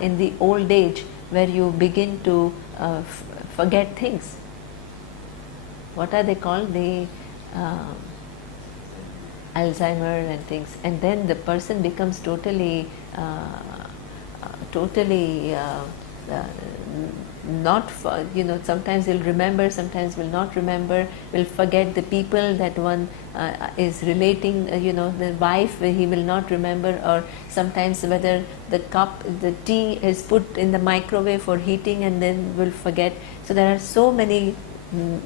in the old age where you begin to forget things. What are they called? The Alzheimer and things, and then the person becomes totally not, sometimes he'll remember, sometimes will not remember, will forget the people that one is relating, the wife, he will not remember, or sometimes whether the tea is put in the microwave for heating, and then will forget. So there are so many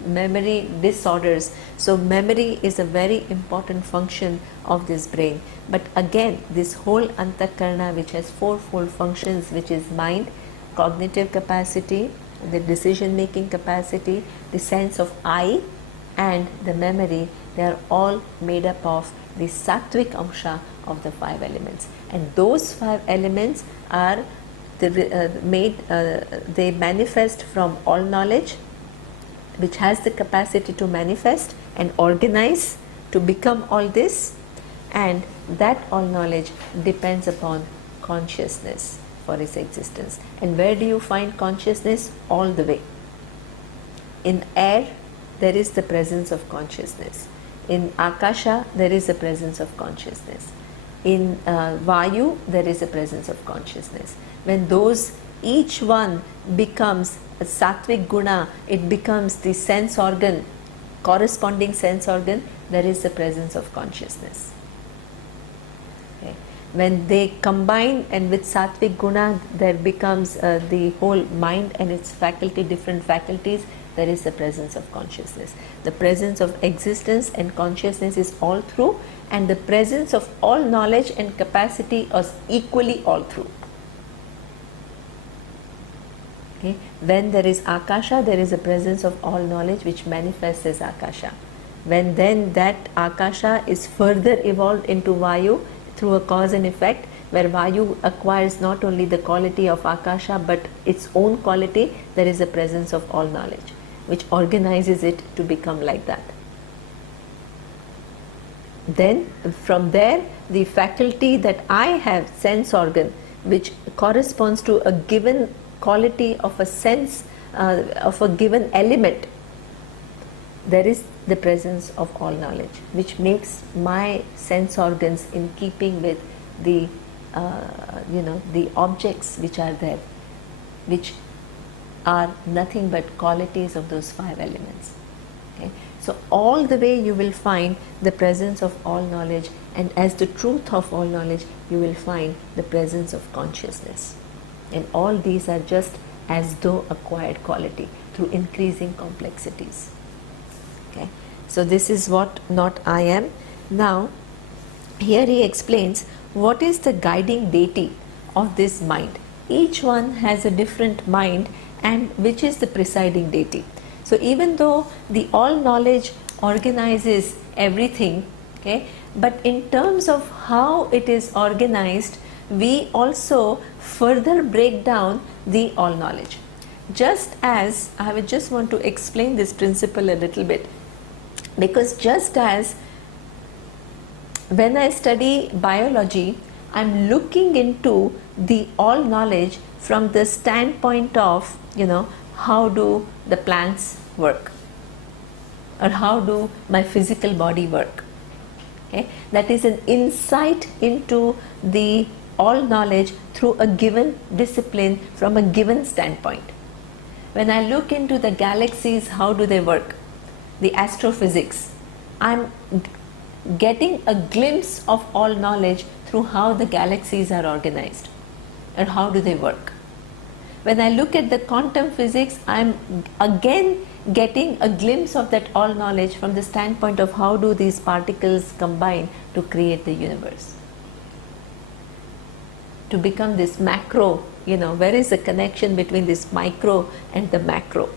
memory disorders. So memory is a very important function of this brain. But again, this whole antakarna, which has fourfold functions, which is mind, cognitive capacity, the decision making capacity, the sense of I, and the memory, they are all made up of the sattvic amsha of the 5 elements. And those 5 elements are they manifest from all knowledge, which has the capacity to manifest and organize to become all this, and that all knowledge depends upon consciousness for its existence. And where do you find consciousness? All the way. In air, there is the presence of consciousness. In akasha, there is a presence of consciousness. In vayu, there is a presence of consciousness. When those, each one becomes a sattvic guna, it becomes the sense organ, corresponding sense organ, there is the presence of consciousness. Okay. When they combine, and with sattvic guna there becomes the whole mind and its faculty, different faculties, there is the presence of consciousness. The presence of existence and consciousness is all through, and the presence of all knowledge and capacity is equally all through. Okay. When there is akasha, there is a presence of all knowledge which manifests as akasha. When then that akasha is further evolved into vayu through a cause and effect, where vayu acquires not only the quality of akasha but its own quality, there is a presence of all knowledge which organizes it to become like that. then from there, the faculty that I have, sense organ, which corresponds to a given quality of a sense, of a given element, there is the presence of all knowledge, which makes my sense organs in keeping with the the objects which are there, which are nothing but qualities of those 5 elements. Okay? So all the way you will find the presence of all knowledge, and as the truth of all knowledge you will find the presence of consciousness. And all these are just as though acquired quality through increasing complexities. Okay? So this is what not I am. Now here he explains what is the guiding deity of this mind. Each one has a different mind, and which is the presiding deity. So even though the all knowledge organizes everything, okay, but in terms of how it is organized, we also further break down the all knowledge. Just as I would just want to explain this principle a little bit, because just as when I study biology, I'm looking into the all knowledge from the standpoint of, how do the plants work, or how do my physical body work. Okay? That is an insight into the all knowledge through a given discipline from a given standpoint. When I look into the galaxies, how do they work? The astrophysics, I'm getting a glimpse of all knowledge through how the galaxies are organized and how do they work. When I look at the quantum physics, I'm again getting a glimpse of that all knowledge from the standpoint of how do these particles combine to create the universe, to become this macro. Where is the connection between this micro and the macro?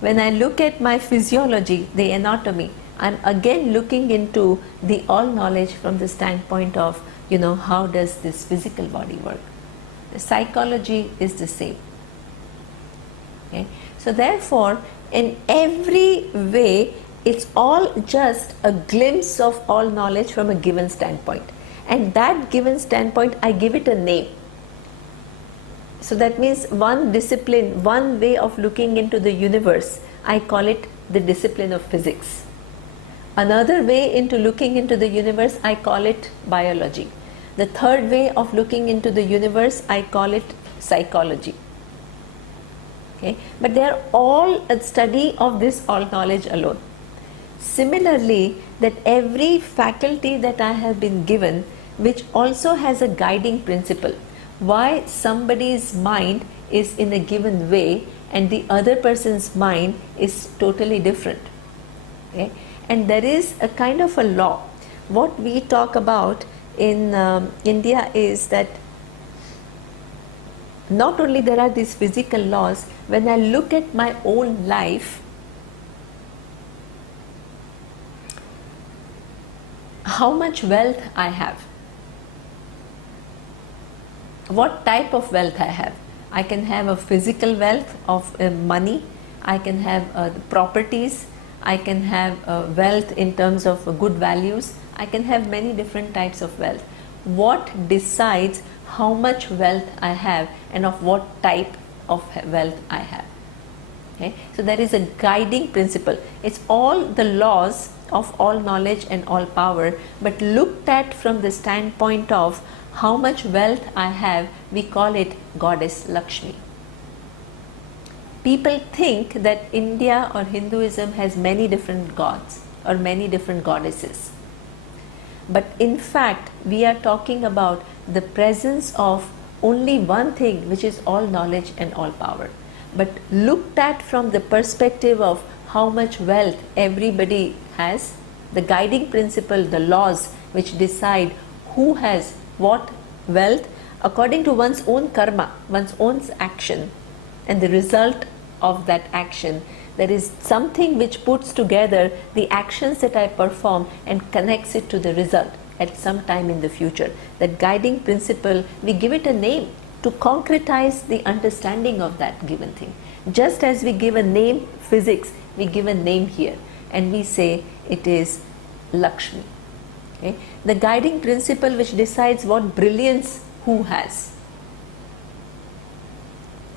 When I look at my physiology, the anatomy, I'm again looking into the all knowledge from the standpoint of, how does this physical body work? The psychology is the same. Okay? So therefore, in every way, it's all just a glimpse of all knowledge from a given standpoint. And that given standpoint, I give it a name. So that means one discipline, one way of looking into the universe, I call it the discipline of physics. Another way into looking into the universe, I call it biology. The third way of looking into the universe, I call it psychology. Okay? But they are all a study of this all knowledge alone. Similarly, that every faculty that I have been given, which also has a guiding principle, why somebody's mind is in a given way and the other person's mind is totally different. Okay? And there is a kind of a law. What we talk about in India is that not only there are these physical laws, when I look at my own life, how much wealth I have, what type of wealth I have. I can have a physical wealth of money, I can have properties, I can have wealth in terms of good values, I can have many different types of wealth. What decides how much wealth I have and of what type of wealth I have? Okay? So there is a guiding principle. It's all the laws of all knowledge and all power, but looked at from the standpoint of how much wealth I have, we call it Goddess Lakshmi. People think that India or Hinduism has many different gods or many different goddesses. But in fact, we are talking about the presence of only one thing, which is all knowledge and all power. But looked at from the perspective of how much wealth everybody has, the guiding principle, the laws which decide who has what wealth according to one's own karma, one's own action, and the result of that action. There is something which puts together the actions that I perform and connects it to the result at some time in the future. That guiding principle, we give it a name to concretize the understanding of that given thing. Just as we give a name physics, we give a name here. and we say it is Lakshmi. Okay? The guiding principle which decides what brilliance who has.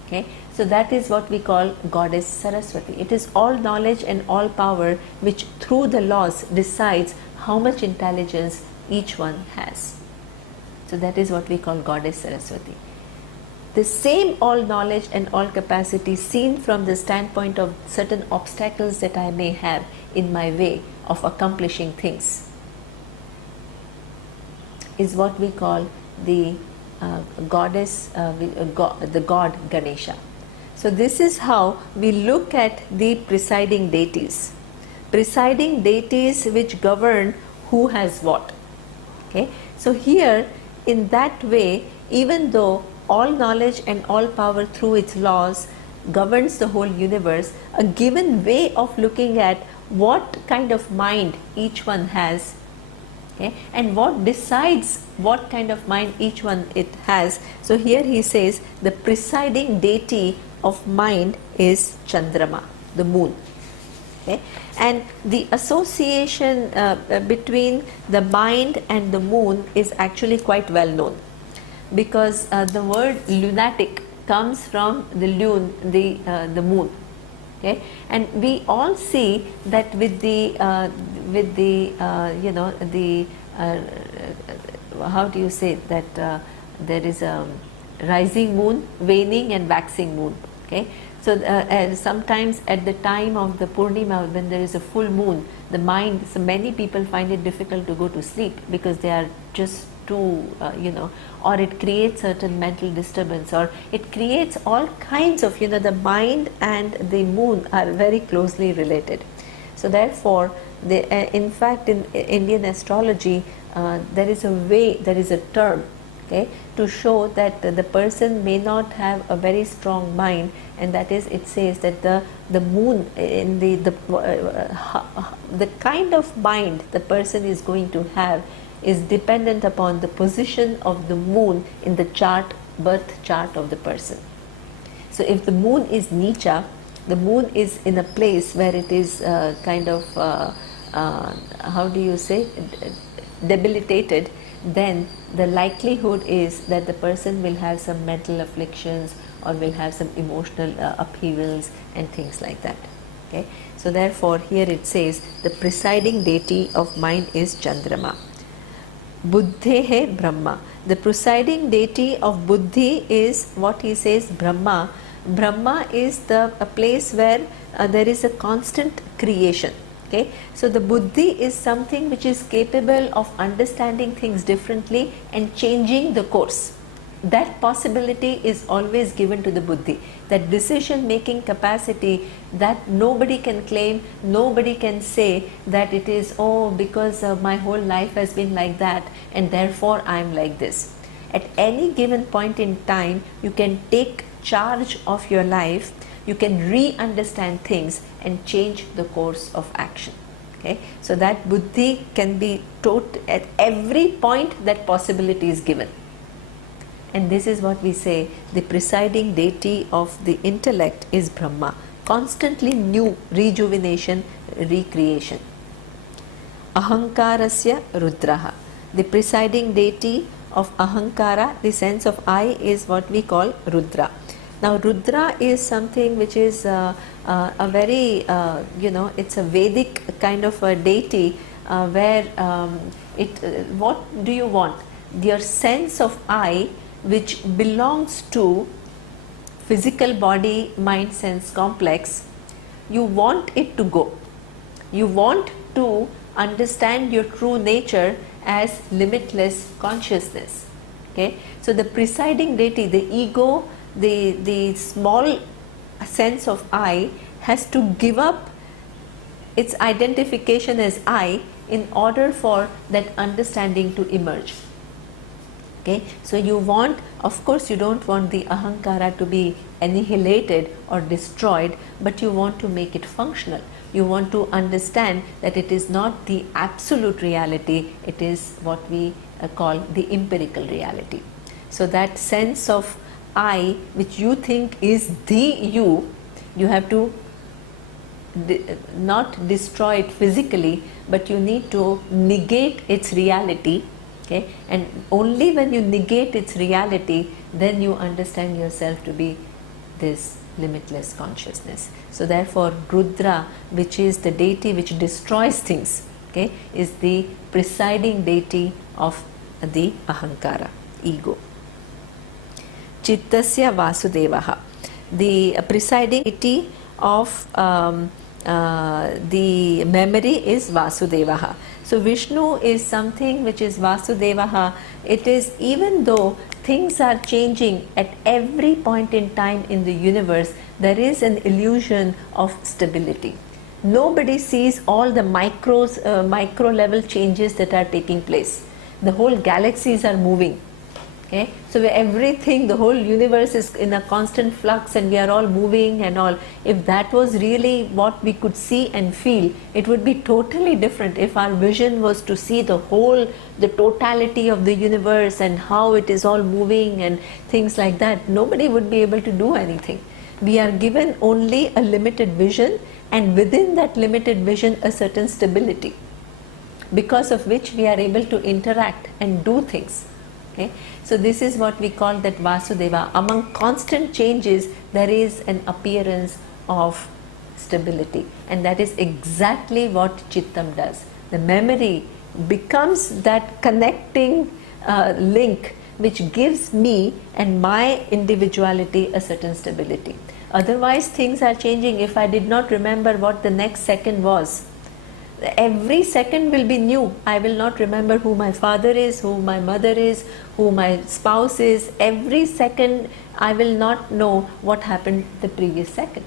Okay? So that is what we call Goddess Saraswati. It is all knowledge and all power which through the laws decides how much intelligence each one has. So that is what we call Goddess Saraswati. The same all knowledge and all capacity seen from the standpoint of certain obstacles that I may have in my way of accomplishing things is what we call the goddess, the god Ganesha. So this is how we look at the presiding deities. Presiding deities which govern who has what. Okay? So here, in that way, even though all knowledge and all power through its laws governs the whole universe, a given way of looking at what kind of mind each one has, okay, and what decides what kind of mind each one it has. So here he says the presiding deity of mind is Chandrama, the moon. Okay? And the association between the mind and the moon is actually quite well known, because the word lunatic comes from the lune, the moon. Okay? And we all see that with the you know, the how do you say that there is a rising moon, waning and waxing moon. Okay? So sometimes at the time of the Purnima, when there is a full moon, the mind, so many people find it difficult to go to sleep because they are just too, you know, or it creates certain mental disturbance, or it creates all kinds of, you know, the mind and the moon are very closely related. So therefore, in fact, in Indian astrology, there is a way, there is a term, okay, to show that the person may not have a very strong mind, and that is, it says that the moon in the kind of mind the person is going to have is dependent upon the position of the moon in the chart, birth chart of the person. So if the moon is Nicha, the moon is in a place where it is kind of how do you say, debilitated, then the likelihood is that the person will have some mental afflictions or will have some emotional upheavals and things like that. Okay? So therefore here it says the presiding deity of mind is Chandrama. Buddhehe Brahma. The presiding deity of Buddhi is what he says, Brahma. Brahma is a place where there is a constant creation. Okay? So the Buddhi is something which is capable of understanding things differently and changing the course. That possibility is always given to the Buddhi. That decision making capacity that nobody can claim, nobody can say that it is, oh, because my whole life has been like that and therefore I am like this. At any given point in time, you can take charge of your life, you can re-understand things and change the course of action. Okay? So that Buddhi can be taught at every point that possibility is given. And this is what we say, the presiding deity of the intellect is Brahma. Constantly new rejuvenation, recreation. Ahankarasya Rudraha. The presiding deity of Ahankara, the sense of I, is what we call Rudra. Now Rudra is something which is a very, you know, it's a Vedic kind of a deity where what do you want? Your sense of I, which belongs to physical body, mind, sense complex, you want it to go. You want to understand your true nature as limitless consciousness. Okay? So the presiding deity, the ego, the small sense of I has to give up its identification as I in order for that understanding to emerge. Okay? So you want, of course you don't want the ahankara to be annihilated or destroyed, but you want to make it functional. You want to understand that it is not the absolute reality, it is what we call the empirical reality. So that sense of I, which you think is the you have to not destroy it physically, but you need to negate its reality. Okay, and only when you negate its reality, then you understand yourself to be this limitless consciousness. So therefore Rudra, which is the deity which destroys things, okay, is the presiding deity of the ahankara, ego. Chittasya Vasudevaha, the presiding deity of the memory is Vasudevaha. So Vishnu is something which is Vasudevaha. It is, even though things are changing at every point in time in the universe, there is an illusion of stability. Nobody sees all the micro level changes that are taking place. The whole galaxies are moving. Okay, so everything, the whole universe is in a constant flux, and we are all moving and all. If that was really what we could see and feel, it would be totally different. If our vision was to see the whole, the totality of the universe and how it is all moving and things like that, nobody would be able to do anything. We are given only a limited vision, and within that limited vision a certain stability, because of which we are able to interact and do things. Okay? So this is what we call that Vasudeva. Among constant changes, there is an appearance of stability, and that is exactly what Chittam does. The memory becomes that connecting link which gives me and my individuality a certain stability. Otherwise things are changing. If I did not remember what the next second was, every second will be new. I will not remember who my father is, who my mother is, who my spouse is. Every second I will not know what happened the previous second.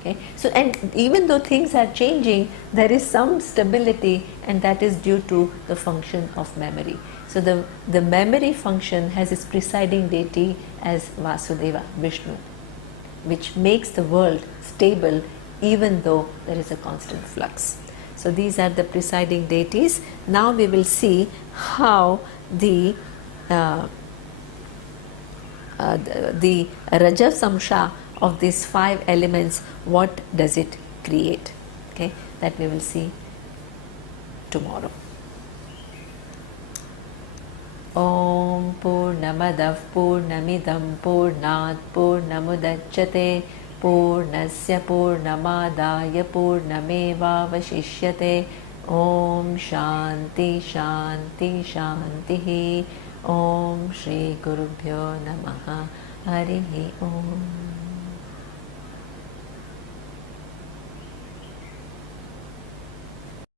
Okay, so, and even though things are changing, there is some stability, and that is due to the function of memory. So the memory function has its presiding deity as Vasudeva, Vishnu, which makes the world stable even though there is a constant flux. So these are the presiding deities. Now we will see how the Raja Samsha of these 5 elements, what does it create? Okay, that we will see tomorrow. Om Purnamadav Purnamidam Purnat Purnamudachyate Purnasya Purnamadaya Purnameva Vashishyate. Om Shanti Shanti Shanti. Om Shri Gurubhyo Namaha. Harihi Om.